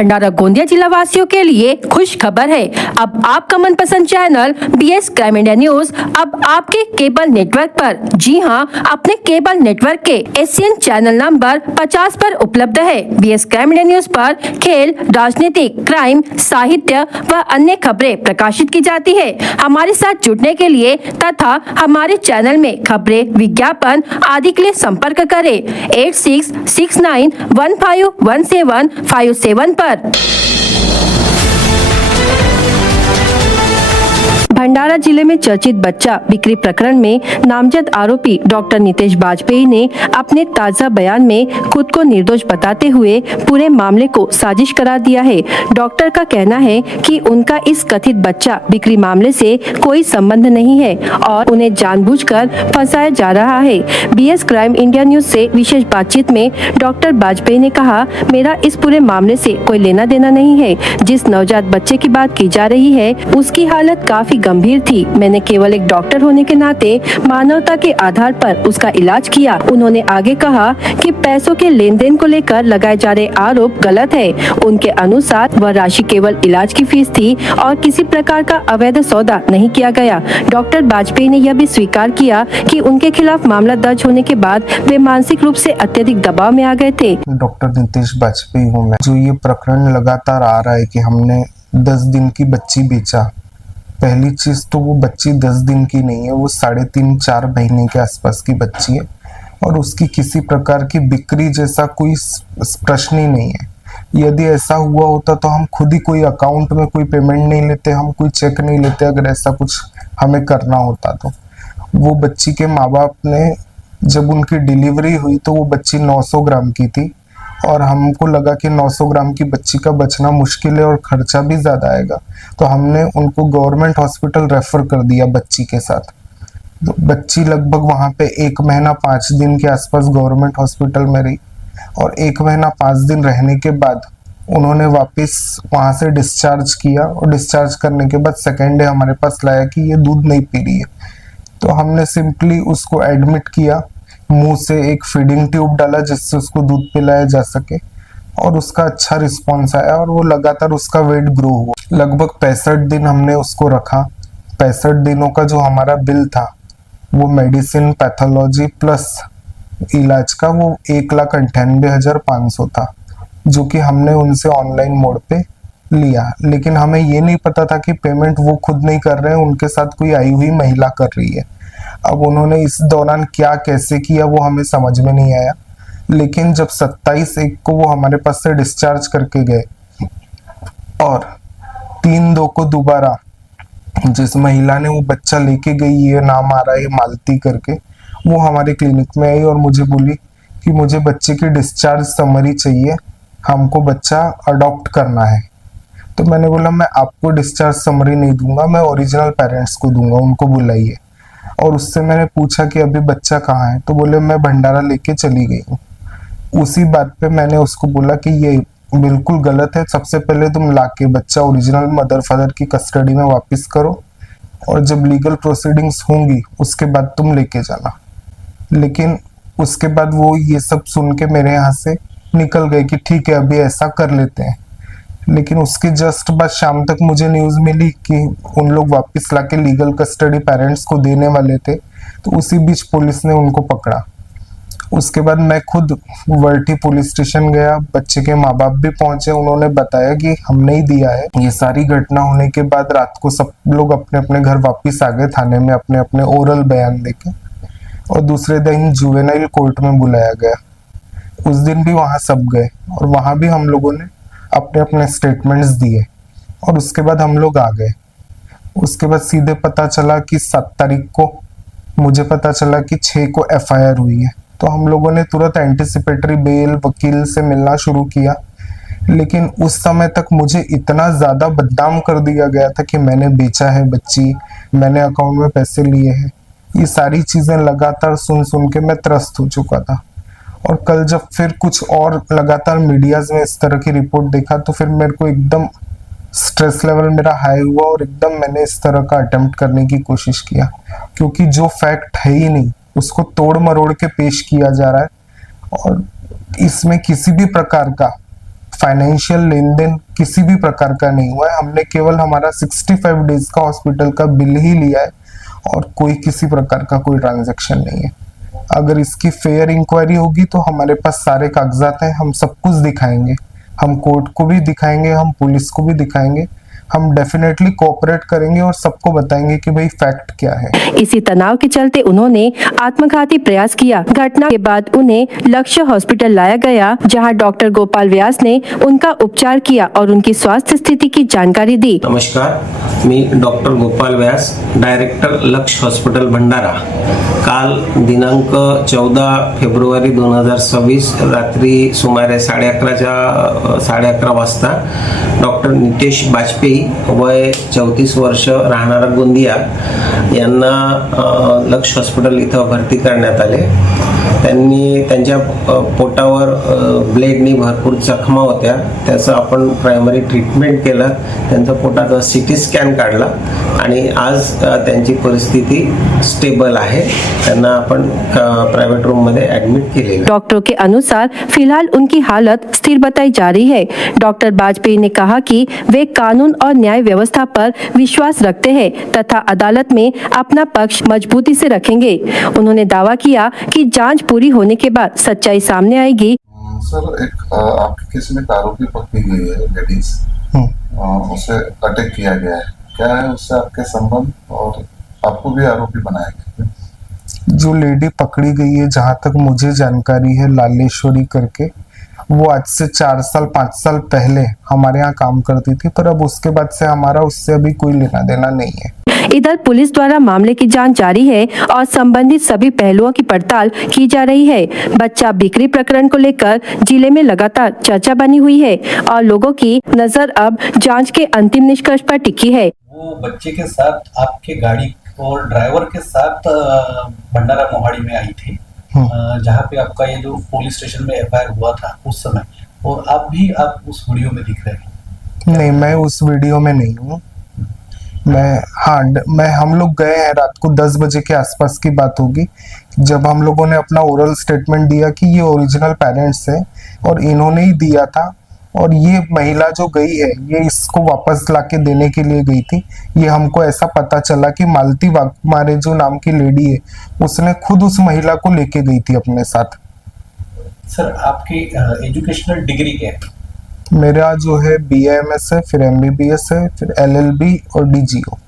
भंडारा गोंदिया जिला वासियों के लिए खुश खबर है। अब आपका मनपसंद channel BS crime India news अब आपके केबल नेटवर्क पर, जी हां, अपने केबल नेटवर्क के एशियन चैनल नंबर 50 पर उपलब्ध है। BS क्राइम इंडिया न्यूज पर खेल, राजनीतिक, क्राइम, साहित्य व अन्य खबरें प्रकाशित की जाती है। हमारे साथ जुड़ने के लिए तथा हमारे चैनल में खबरें, विज्ञापन आदि के लिए संपर्क करें 8669151757 पर। भंडारा जिले में चर्चित बच्चा बिक्री प्रकरण में नामजद आरोपी डॉक्टर नितेश बाजपेयी ने अपने ताजा बयान में खुद को निर्दोष बताते हुए पूरे मामले को साजिश करार दिया है। डॉक्टर का कहना है कि उनका इस कथित बच्चा बिक्री मामले से कोई संबंध नहीं है और उन्हें जानबूझकर फंसाया जा रहा है। BS क्राइम इंडिया न्यूज से विशेष बातचीत में डॉक्टर बाजपेयी ने कहा, मेरा इस पूरे मामले से कोई लेना देना नहीं है। जिस नवजात बच्चे की बात की जा रही है उसकी हालत काफी गंभीर थी। मैंने केवल एक डॉक्टर होने के नाते मानवता के आधार पर उसका इलाज किया। उन्होंने आगे कहा कि पैसों के लेन देन को लेकर लगाए जा रहे आरोप गलत है। उनके अनुसार वह राशि केवल इलाज की फीस थी और किसी प्रकार का अवैध सौदा नहीं किया गया। डॉक्टर बाजपेयी ने यह भी स्वीकार किया कि उनके खिलाफ मामला दर्ज होने के बाद वे मानसिक रूप से अत्यधिक दबाव में आ गए थे। डॉक्टर नितेश बाजपेयी हूँ मैं। जो ये प्रकरण लगातार आ रहा है कि हमने 10 दिन की बच्ची बेचा। पहली चीज तो वो बच्ची 10 दिन की नहीं है, वो 3.5-4 महीने के आसपास की बच्ची है और उसकी किसी प्रकार की बिक्री जैसा कोई प्रश्न ही नहीं है। यदि ऐसा हुआ होता तो हम खुद ही कोई अकाउंट में कोई पेमेंट नहीं लेते, हम कोई चेक नहीं लेते। अगर ऐसा कुछ हमें करना होता तो वो बच्ची के माँ बाप ने, जब उनकी डिलीवरी हुई तो वो बच्ची 900 ग्राम की थी और हमको लगा कि 900 ग्राम की बच्ची का बचना मुश्किल है और खर्चा भी ज़्यादा आएगा, तो हमने उनको गवर्नमेंट हॉस्पिटल रेफर कर दिया बच्ची के साथ। तो बच्ची लगभग वहाँ पे 1 महीना 5 दिन के आसपास गवर्नमेंट हॉस्पिटल में रही और 1 महीना 5 दिन रहने के बाद उन्होंने वापस वहाँ से डिस्चार्ज किया और डिस्चार्ज करने के बाद सेकेंड डे हमारे पास लाया कि ये दूध नहीं पी रही है। तो हमने सिंपली उसको एडमिट किया, मुंह से एक फीडिंग ट्यूब डाला जिससे उसको दूध पिलाया जा सके और उसका अच्छा रिस्पॉन्स आया और वो लगातार उसका वेट ग्रो हुआ। लगभग 65 दिन हमने उसको रखा। 65 दिनों का जो हमारा बिल था वो मेडिसिन, पैथोलॉजी प्लस इलाज का वो 1,98,500 था, जो कि हमने उनसे ऑनलाइन मोड पे लिया। लेकिन हमें ये नहीं पता था कि पेमेंट वो खुद नहीं कर रहे हैं, उनके साथ कोई आई हुई महिला कर रही है। अब उन्होंने इस दौरान क्या कैसे किया वो हमें समझ में नहीं आया। लेकिन जब 27/1 को वो हमारे पास से डिस्चार्ज करके गए और 3/2 को दोबारा जिस महिला ने वो बच्चा लेके गई, ये नाम आ रहा है मालती करके, वो हमारे क्लिनिक में आई और मुझे बोली कि मुझे बच्चे की डिस्चार्ज समरी चाहिए, हमको बच्चा अडॉप्ट करना है। तो मैंने बोला मैं आपको डिस्चार्ज समरी नहीं दूंगा, मैं ओरिजिनल पेरेंट्स को दूंगा, उनको बुलाइए। और उससे मैंने पूछा कि अभी बच्चा कहाँ है, तो बोले मैं भंडारा लेके चली गई हूँ। उसी बात पे मैंने उसको बोला कि ये बिल्कुल गलत है, सबसे पहले तुम लाके बच्चा ओरिजिनल मदर फादर की कस्टडी में वापस करो और जब लीगल प्रोसीडिंग्स होंगी उसके बाद तुम लेके जाना। लेकिन उसके बाद वो ये सब सुन के मेरे यहाँ से निकल गए कि ठीक है अभी ऐसा कर लेते हैं। लेकिन उसके जस्ट बाद शाम तक मुझे न्यूज़ मिली कि उन लोग वापस लाके लीगल कस्टडी पेरेंट्स को देने वाले थे, तो उसी बीच पुलिस ने उनको पकड़ा। उसके बाद मैं खुद वर्टी पुलिस स्टेशन गया, बच्चे के माँ बाप भी पहुंचे, उन्होंने बताया कि हमने ही दिया है। ये सारी घटना होने के बाद रात को सब लोग अपने अपने घर वापस आ गए थाने में अपने अपने ओरल बयान देके और दूसरे दिन जुवेनाइल कोर्ट में बुलाया गया। उस दिन भी वहाँ सब गए और वहाँ भी हम लोगों ने अपने अपने स्टेटमेंट्स दिए और उसके बाद हम लोग आ गए। उसके बाद सीधे पता चला कि 7 तारीख को मुझे पता चला कि 6 को FIR हुई है। तो हम लोगों ने तुरंत एंटिसिपेटरी बेल वकील से मिलना शुरू किया। लेकिन उस समय तक मुझे इतना ज़्यादा बदनाम कर दिया गया था कि मैंने बेचा है बच्ची, मैंने अकाउंट में पैसे लिए हैं। ये सारी चीज़ें लगातार सुन सुन के मैं त्रस्त हो चुका था। और कल जब फिर कुछ और लगातार मीडियाज में इस तरह की रिपोर्ट देखा तो फिर मेरे को एकदम स्ट्रेस लेवल मेरा हाई हुआ और एकदम मैंने इस तरह का अटेम्प्ट करने की कोशिश किया, क्योंकि जो फैक्ट है ही नहीं उसको तोड़ मरोड़ के पेश किया जा रहा है और इसमें किसी भी प्रकार का फाइनेंशियल लेन देन किसी भी प्रकार का नहीं हुआ है। हमने केवल हमारा 65 डेज का हॉस्पिटल का बिल ही लिया है और कोई किसी प्रकार का कोई ट्रांजैक्शन नहीं है। अगर इसकी फेयर इंक्वायरी होगी तो हमारे पास सारे कागजात हैं, हम सब कुछ दिखाएंगे, हम कोर्ट को भी दिखाएंगे, हम पुलिस को भी दिखाएंगे, हम डेफिनेटली कोऑपरेट करेंगे और सबको बताएंगे कि भाई फैक्ट क्या है। इसी तनाव के चलते उन्होंने आत्मघाती प्रयास किया। घटना के बाद उन्हें लक्ष्य हॉस्पिटल लाया गया, जहां डॉक्टर गोपाल व्यास ने उनका उपचार किया और उनकी स्वास्थ्य स्थिति की जानकारी दी। नमस्कार, मी डॉक्टर गोपाल व्यास, डायरेक्टर लक्ष्य हॉस्पिटल भंडारा। काल दिनांक 14 फेब्रुवारी 2026 रात्री सुमारे 11:30 वाजता डॉक्टर नितेश बाजपेयी वय 34 वर्ष, राहणारा गोंदिया यांना लक्ष्य हॉस्पिटल इथं भरती करण्यात आले। त्यांनी त्यांच्या पोटावर ब्लेडनी भरपूर जखमा होत्या, त्याचं आपण प्रायमरी ट्रीटमेंट केलं, त्यांचा पोटाचा CT स्कॅन काढला आणि आज त्यांची परिस्थिती स्टेबल आहे। त्यांना आपण प्राइवेट रूम मध्ये ऍडमिट केलेलं। डॉक्टरों के अनुसार फिलहाल उनकी हालत स्थिर बताई जा रही है। डॉक्टर बाजपेयी ने कहा कि वे कानून और न्याय व्यवस्था पर विश्वास रखते हैं तथा अदालत में अपना पक्ष मजबूती से रखेंगे। उन्होंने दावा किया कि जांच पूरी होने के बाद सच्चाई सामने आएगी। सर, एक आपके केस में एक आरोपी पकड़ी गई है लेडीज, उसे अटैक किया गया है, क्या है उससे आपके संबंध और आपको भी आरोपी बनाया गया? जो लेडी पकड़ी गई है, जहां तक मुझे जानकारी है, लालेश्वरी करके, वो आज से 4 साल 5 साल पहले हमारे यहाँ काम करती थी, पर अब उसके बाद से हमारा उससे अभी कोई लेना देना नहीं है। इधर पुलिस द्वारा मामले की जांच जारी है और संबंधित सभी पहलुओं की पड़ताल की जा रही है। बच्चा बिक्री प्रकरण को लेकर जिले में लगातार चर्चा बनी हुई है और लोगों की नजर अब जांच के अंतिम निष्कर्ष पर टिकी है। वो बच्चे के साथ आपके गाड़ी और ड्राइवर के साथ भंडारा मोहाड़ी में आई थी, जहाँ पे आपका ये जो पुलिस स्टेशन में FIR हुआ था उस समय, और आप उस वीडियो में दिख रहे हैं। नहीं, मैं उस वीडियो में नहीं हूँ। हम लोग गए हैं रात को 10 बजे के आसपास की बात होगी, जब हम लोगों ने अपना ओरल स्टेटमेंट दिया कि ये ओरिजिनल पेरेंट्स है और इन्होंने ही दिया था, और ये महिला जो गई है ये इसको वापस लाके देने के लिए गई थी। ये हमको ऐसा पता चला कि मालती वाघमारे जो नाम की लेडी है, उसने खुद उस महिला को लेके गई थी अपने साथ। सर, आपकी एजुकेशनल डिग्री क्या है? मेरा जो है BAMS है, फिर MBBS है, फिर LLB और DGO।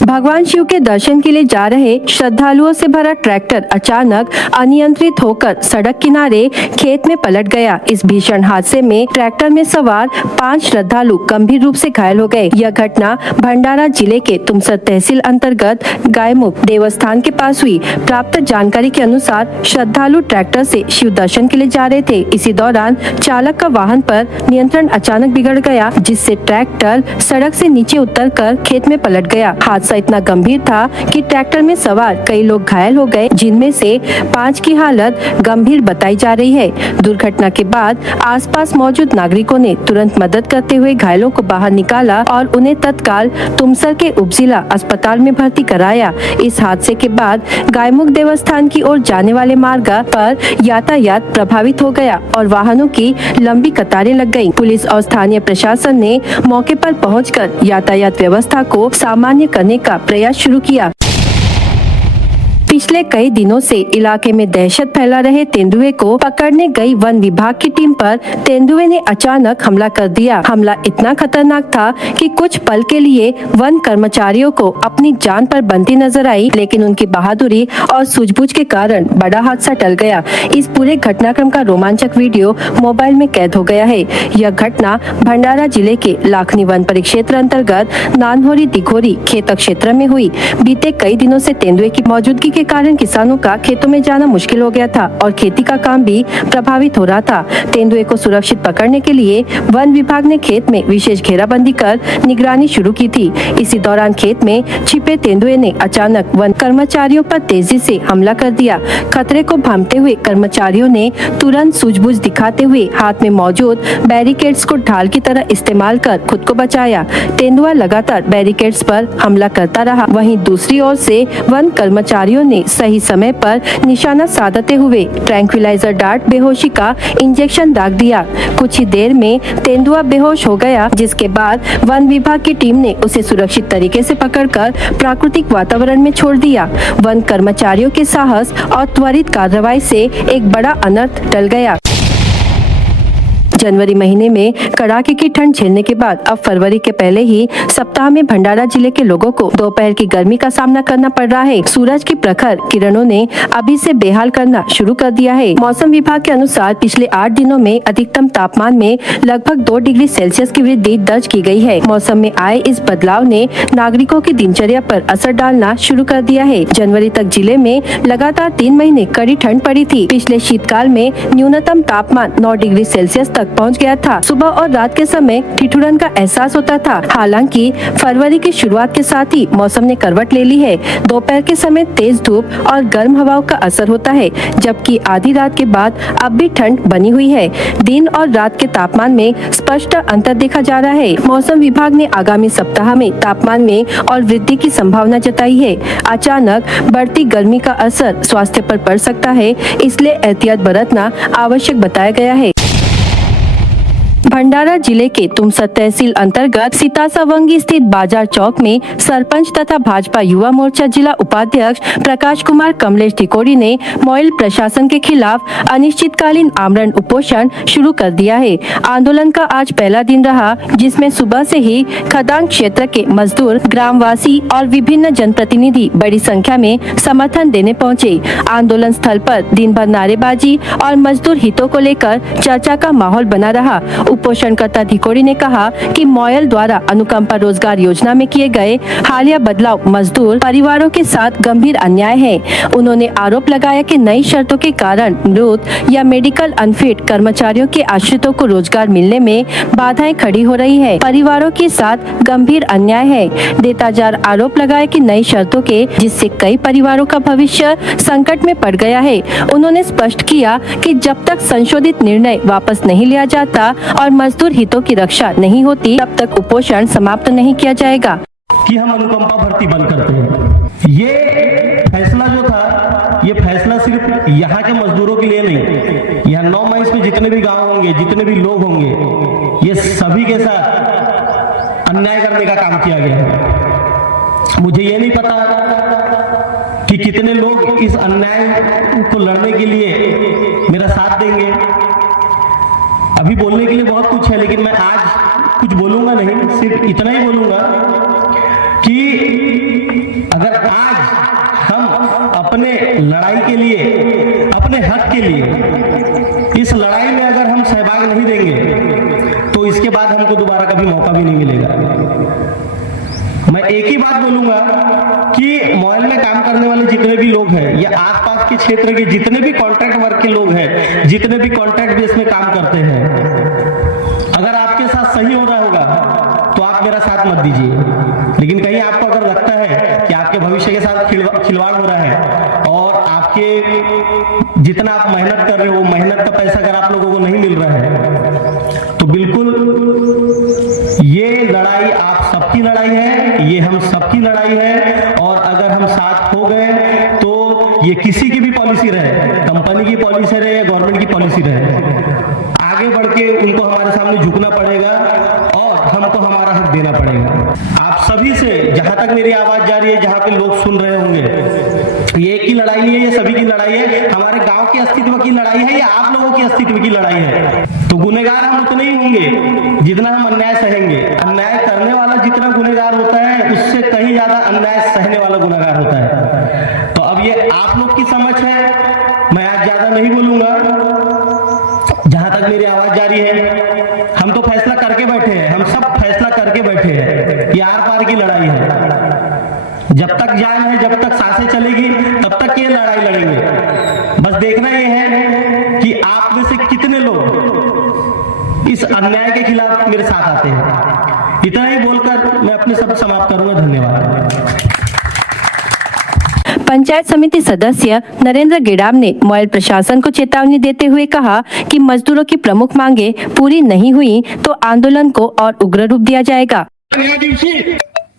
भगवान शिव के दर्शन के लिए जा रहे श्रद्धालुओं से भरा ट्रैक्टर अचानक अनियंत्रित होकर सड़क किनारे खेत में पलट गया। इस भीषण हादसे में ट्रैक्टर में सवार 5 श्रद्धालु गंभीर रूप से घायल हो गए। यह घटना भंडारा जिले के तुमसर तहसील अंतर्गत गायमुख देवस्थान के पास हुई। प्राप्त जानकारी के अनुसार श्रद्धालु ट्रैक्टर से शिव दर्शन के लिए जा रहे थे। इसी दौरान चालक का वाहन पर नियंत्रण अचानक बिगड़ गया, जिससे ट्रैक्टर सड़क से नीचे उतरकर खेत में पलट गया। हादसा इतना गंभीर था कि ट्रैक्टर में सवार कई लोग घायल हो गए, जिनमें से 5 की हालत गंभीर बताई जा रही है। दुर्घटना के बाद आसपास मौजूद नागरिकों ने तुरंत मदद करते हुए घायलों को बाहर निकाला और उन्हें तत्काल तुमसर के उपजिला अस्पताल में भर्ती कराया। इस हादसे के बाद गायमुख देवस्थान की ओर जाने वाले मार्ग पर यातायात प्रभावित हो गया और वाहनों की लंबी कतारें लग गयी। पुलिस और स्थानीय प्रशासन ने मौके पर पहुंचकर यातायात व्यवस्था को सामान्य करने का प्रयास शुरू किया। पिछले कई दिनों से इलाके में दहशत फैला रहे तेंदुए को पकड़ने गई वन विभाग की टीम पर तेंदुए ने अचानक हमला कर दिया। हमला इतना खतरनाक था कि कुछ पल के लिए वन कर्मचारियों को अपनी जान पर बनती नजर आई, लेकिन उनकी बहादुरी और सूझबूझ के कारण बड़ा हादसा टल गया। इस पूरे घटनाक्रम का रोमांचक वीडियो मोबाइल में कैद हो गया है। यह घटना भंडारा जिले के लाखनी वन परिक्षेत्र अंतर्गत नानहोरी दिघोरी खेतक क्षेत्र में हुई। बीते कई दिनों से तेंदुए की मौजूदगी के कारण किसानों का खेतों में जाना मुश्किल हो गया था और खेती का काम भी प्रभावित हो रहा था। तेंदुए को सुरक्षित पकड़ने के लिए वन विभाग ने खेत में विशेष घेराबंदी कर निगरानी शुरू की थी। इसी दौरान खेत में छिपे तेंदुए ने अचानक वन कर्मचारियों पर तेजी से हमला कर दिया। खतरे को भांपते हुए कर्मचारियों ने तुरंत सूझबूझ दिखाते हुए हाथ में मौजूद बैरिकेड्स को ढाल की तरह इस्तेमाल कर खुद को बचाया। तेंदुआ लगातार बैरिकेड्स पर हमला करता रहा। वहीं दूसरी ओर से वन कर्मचारियों ने ने सही समय पर निशाना साधते हुए ट्रैंक्विलाइजर डार्ट बेहोशी का इंजेक्शन दाग दिया। कुछ ही देर में तेंदुआ बेहोश हो गया, जिसके बाद वन विभाग की टीम ने उसे सुरक्षित तरीके से पकड़कर प्राकृतिक वातावरण में छोड़ दिया। वन कर्मचारियों के साहस और त्वरित कार्रवाई से एक बड़ा अनर्थ टल गया। जनवरी महीने में कड़ाके की ठंड झेलने के बाद अब फरवरी के पहले ही सप्ताह में भंडारा जिले के लोगों को दोपहर की गर्मी का सामना करना पड़ रहा है। सूरज की प्रखर किरणों ने अभी से बेहाल करना शुरू कर दिया है। मौसम विभाग के अनुसार पिछले 8 दिनों में अधिकतम तापमान में लगभग 2 डिग्री सेल्सियस की वृद्धि दर्ज की गई है। मौसम में आए इस बदलाव ने नागरिकों की दिनचर्या पर असर डालना शुरू कर दिया है। जनवरी तक जिले में लगातार 3 महीने कड़ी ठंड पड़ी थी। पिछले शीतकाल में न्यूनतम तापमान 9 डिग्री सेल्सियस तक पहुंच गया था। सुबह और रात के समय ठिठुरन का एहसास होता था। हालांकि फरवरी की शुरुआत के साथ ही मौसम ने करवट ले ली है। दोपहर के समय तेज धूप और गर्म हवाओं का असर होता है, जबकि आधी रात के बाद अब भी ठंड बनी हुई है। दिन और रात के तापमान में स्पष्ट अंतर देखा जा रहा है। मौसम विभाग ने आगामी सप्ताह में तापमान में और वृद्धि की संभावना जताई है। अचानक बढ़ती गर्मी का असर स्वास्थ्य पर पड़ सकता है, इसलिए एहतियात बरतना आवश्यक बताया गया है। भंडारा जिले के तुमसर तहसील अंतर्गत सीतासावंगी स्थित बाजार चौक में सरपंच तथा भाजपा युवा मोर्चा जिला उपाध्यक्ष प्रकाश कुमार कमलेश टिकोड़ी ने मॉयल प्रशासन के खिलाफ अनिश्चितकालीन आमरण उपोषण शुरू कर दिया है। आंदोलन का आज पहला दिन रहा, जिसमें सुबह से ही खदान क्षेत्र के मजदूर, ग्रामवासी और विभिन्न जनप्रतिनिधि बड़ी संख्या में समर्थन देने पहुंचे। आंदोलन स्थल पर दिन भर नारेबाजी और मजदूर हितों को लेकर चर्चा का माहौल बना रहा। उपोषणकर्ता धिकोड़ी ने कहा कि मॉयल द्वारा अनुकंपा रोजगार योजना में किए गए हालिया बदलाव मजदूर परिवारों के साथ गंभीर अन्याय है। उन्होंने आरोप लगाया कि नई शर्तों के कारण मृत या मेडिकल अनफिट कर्मचारियों के आश्रितों को रोजगार मिलने में बाधाएं खड़ी हो रही है। परिवारों के साथ गंभीर अन्याय है। देताजार आरोप लगाया कि नई शर्तों के जिससे कई परिवारों का भविष्य संकट में पड़ गया है। उन्होंने स्पष्ट किया कि जब तक संशोधित निर्णय वापस नहीं लिया जाता और मजदूर हितों की रक्षा नहीं होती, तब तक उपोषण समाप्त नहीं किया जाएगा। कि हम अनुकंपा भर्ती बंद करते हैं। ये फैसला जो था, ये फैसला सिर्फ यहाँ के मजदूरों के लिए नहीं, यहाँ 9 माइल्स में जितने भी गांव होंगे, जितने भी लोग होंगे, ये सभी के साथ अन्याय करने का काम किया गया है। मुझे ये नहीं पता कि कितने लोग इस अन्याय को लड़ने के लिए मेरा साथ देंगे। अभी बोलने के लिए बहुत कुछ है, लेकिन मैं आज कुछ बोलूंगा नहीं, सिर्फ इतना ही बोलूंगा कि अगर आज हम अपने लड़ाई के लिए, अपने हक के लिए इस लड़ाई में अगर हम सहभाग नहीं देंगे, तो इसके बाद हमको दोबारा कभी मौका भी नहीं मिलेगा। मैं एक ही बात बोलूंगा कि मॉयल में काम करने वाले जितने भी लोग हैं या आसपास के क्षेत्र के जितने भी कॉन्ट्रैक्ट वर्क के लोग हैं, जितने भी कॉन्ट्रैक्ट बेस में काम करते हैं, अगर आपके साथ सही हो रहा होगा तो आप मेरा साथ मत दीजिए। लेकिन कहीं आपको अगर लगता है कि आपके भविष्य के साथ खिलवाड़ हो रहा है और आपके जितना आप मेहनत कर रहे हो, मेहनत का पैसा अगर आप लोगों को नहीं मिल रहा है, तो बिल्कुल ये लड़ाई आप सबकी लड़ाई है, ये हम सबकी लड़ाई है। और अगर हम साथ हो गए तो ये किसी की भी पॉलिसी रहे, कंपनी की पॉलिसी रहे या गवर्नमेंट की पॉलिसी रहे, आगे बढ़ के उनको हमारे सामने झुकना पड़ेगा और हमको हमारा हक देना पड़ेगा। आप सभी से, जहां तक मेरी आवाज जा रही है, जहां पे लोग सुन रहे होंगे, ये एक की लड़ाई नहीं है, ये सभी की लड़ाई है। हमारे गांव के अस्तित्व की लड़ाई है, या आप लोगों के अस्तित्व की लड़ाई है। तो गुनहगार हम उतने ही होंगे जितना हम अन्याय सहेंगे। अन्याय करने वाला जितना गुनहगार होता है, उससे कहीं ज्यादा अन्याय सहने वाला गुनहगार होता है। तो अब ये आप लोग की समझ है, मैं आज ज्यादा नहीं बोलूंगा। जहां तक मेरी आवाज जा रही है, हम तो फैसला करके बैठे हैं, हम सब फैसला करके बैठे हैं। ये आर पार की लड़ाई है। जब तक जान है, जब तक सांसें चलेगी, तब तक ये लड़ाई लड़ेंगे। बस देखना ये है कि आप में से कितने लोग इस अन्याय के खिलाफ मेरे साथ आते हैं। इतना ही बोलकर मैं अपने शब्द समाप्त करूंगा। धन्यवाद। पंचायत समिति सदस्य नरेंद्र गेडाम ने मॉयल प्रशासन को चेतावनी देते हुए कहा कि मजदूरों की प्रमुख मांगे पूरी नहीं हुई तो आंदोलन को और उग्र रूप दिया जाएगा। या दिवशी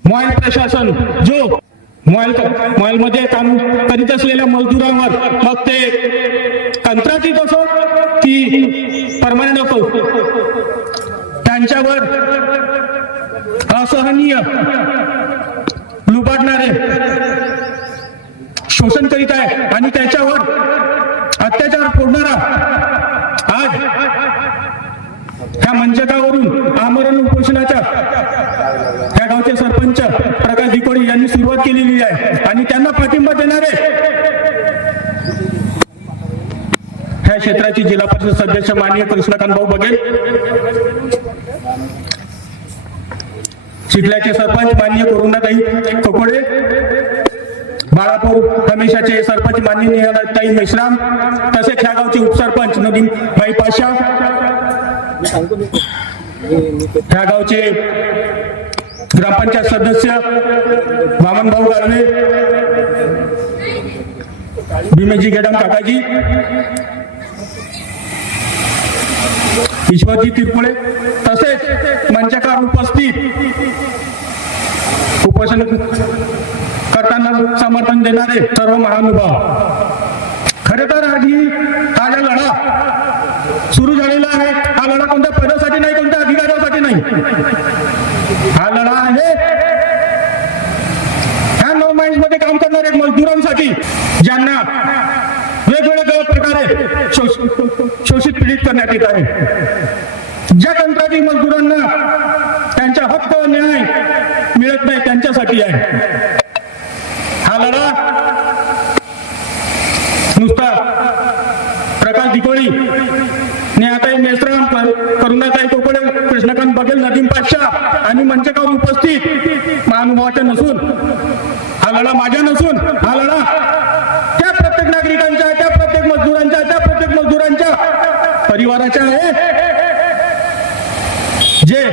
मॉयल प्रशासन जो मॉलमध्ये काम करीत असलेल्या मजदूरांवर, मग ते कंत्राटीत असो की परमनंट असो, त्यांच्यावर असहनीय लुबाडणारे शोषण करीत आहे आणि त्याच्यावर अत्याचार फोडणारा आज ह्या मंचकावरून आमरण उपोषणाच्या त्या गावचे सरपंच प्रकाश दिकोडी यांनी सुरुवात केलेली आहे आणि त्यांना पाठिंबा देणारे ह्या क्षेत्राची जिल्हा परिषद सदस्य माननीय कृष्णकांत भाऊ बघेल, चिखल्याचे सरपंच माननीय करुणाताई कोकोडे, बाळापूर हमेशाचे सरपंच माननीय ताई मेश्राम, तसेच ह्या गावचे उपसरपंच नदीम भाई पाशा, ह्या गावचे ग्रामपंचायत सदस्य वामनभाऊ गाळवे, भीमेजी गेडम काकाजी, ईश्वरजी तिरपुळे, तसेच मंचकार उपस्थित उपोषण करताना समर्थन देणारे सर्व महानुभाव. खरे तर हा जो लढा सुरू झालेला आहे, हा लढा कोणत्या पदासाठी नाही, कोणत्या अधिकारासाठी नाही, हा लढा आहे ह्या 9 माइल्स मध्ये काम करणाऱ्या मजदूरांसाठी, ज्यांना वेगवेगळ्या प्रकारे शोषित पीडित करण्यात येत आहे. ज्या कंत्राटी मजदूरांना त्यांचा हक्क न्याय मिळत नाही त्यांच्यासाठी आहे हा लढा. नुसता प्रकाश दिकोळी, नेहाताई मेश्राम, करुणाताई कोकोडे, कृष्णकांत बघेल, नदीम पाशा आणि मंचकावर उपस्थित महानुभावाच्या नसून, हा लढा माझ्या नसून, हा लढा त्या प्रत्येक नागरिकांच्या, त्या प्रत्येक मजदूरांच्या, त्या प्रत्येक मजदूरांच्या परिवाराच्या आहे, जे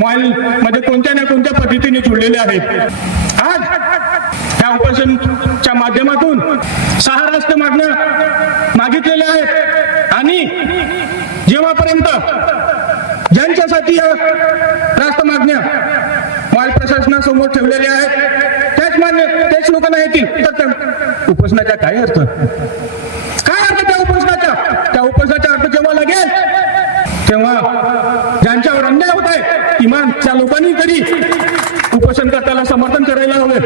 मॉल मध्ये कोणत्या ना कोणत्या पद्धतीने जुळलेले आहेत. आज त्या उपोषणच्या माध्यमातून 6 राष्ट्र मागण्या मागितलेल्या आहेत आणि जेव्हापर्यंत ज्यांच्यासाठी या राष्ट्र मागण्या मॉल प्रशासनासमोर ठेवलेल्या आहेत तेच लोक नाही येतील तर त्या उपोषणाचा काय अर्थ त्या उपोषणाचा? त्या उपोषणाचा अर्थ जेव्हा लागेल तेव्हा ज्यांच्यावर अन्याय होत आहे किमान त्या लोकांनी तरी उपोषणकर्त्याला समर्थन करायला हवे.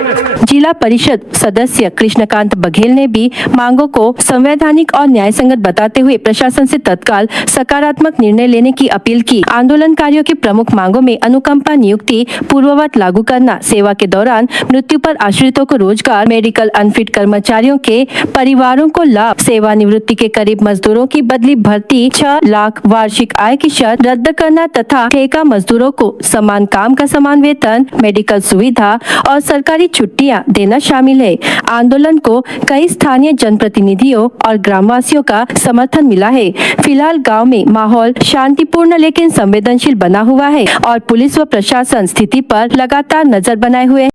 जिला परिषद सदस्य कृष्णकांत बघेल ने भी मांगों को संवैधानिक और न्यायसंगत बताते हुए प्रशासन से तत्काल सकारात्मक निर्णय लेने की अपील की. आंदोलनकारियों की प्रमुख मांगों में अनुकंपा नियुक्ति पूर्ववत लागू करना, सेवा के दौरान मृत्यु पर आश्रितों को रोजगार, मेडिकल अनफिट कर्मचारियों के परिवारों को लाभ, सेवानिवृत्ति के करीब मजदूरों की बदली भर्ती, 6 लाख वार्षिक आय की शर्त रद्द करना तथा ठेका मजदूरों को समान काम का समान वेतन, मेडिकल सुविधा और सरकारी छुट्टियां देना शामिल है. आंदोलन को कई स्थानीय जनप्रतिनिधियों और ग्रामवासियों का समर्थन मिला है. फिलहाल गांव में माहौल शांतिपूर्ण लेकिन संवेदनशील बना हुआ है और पुलिस व प्रशासन स्थिति पर लगातार नजर बनाए हुए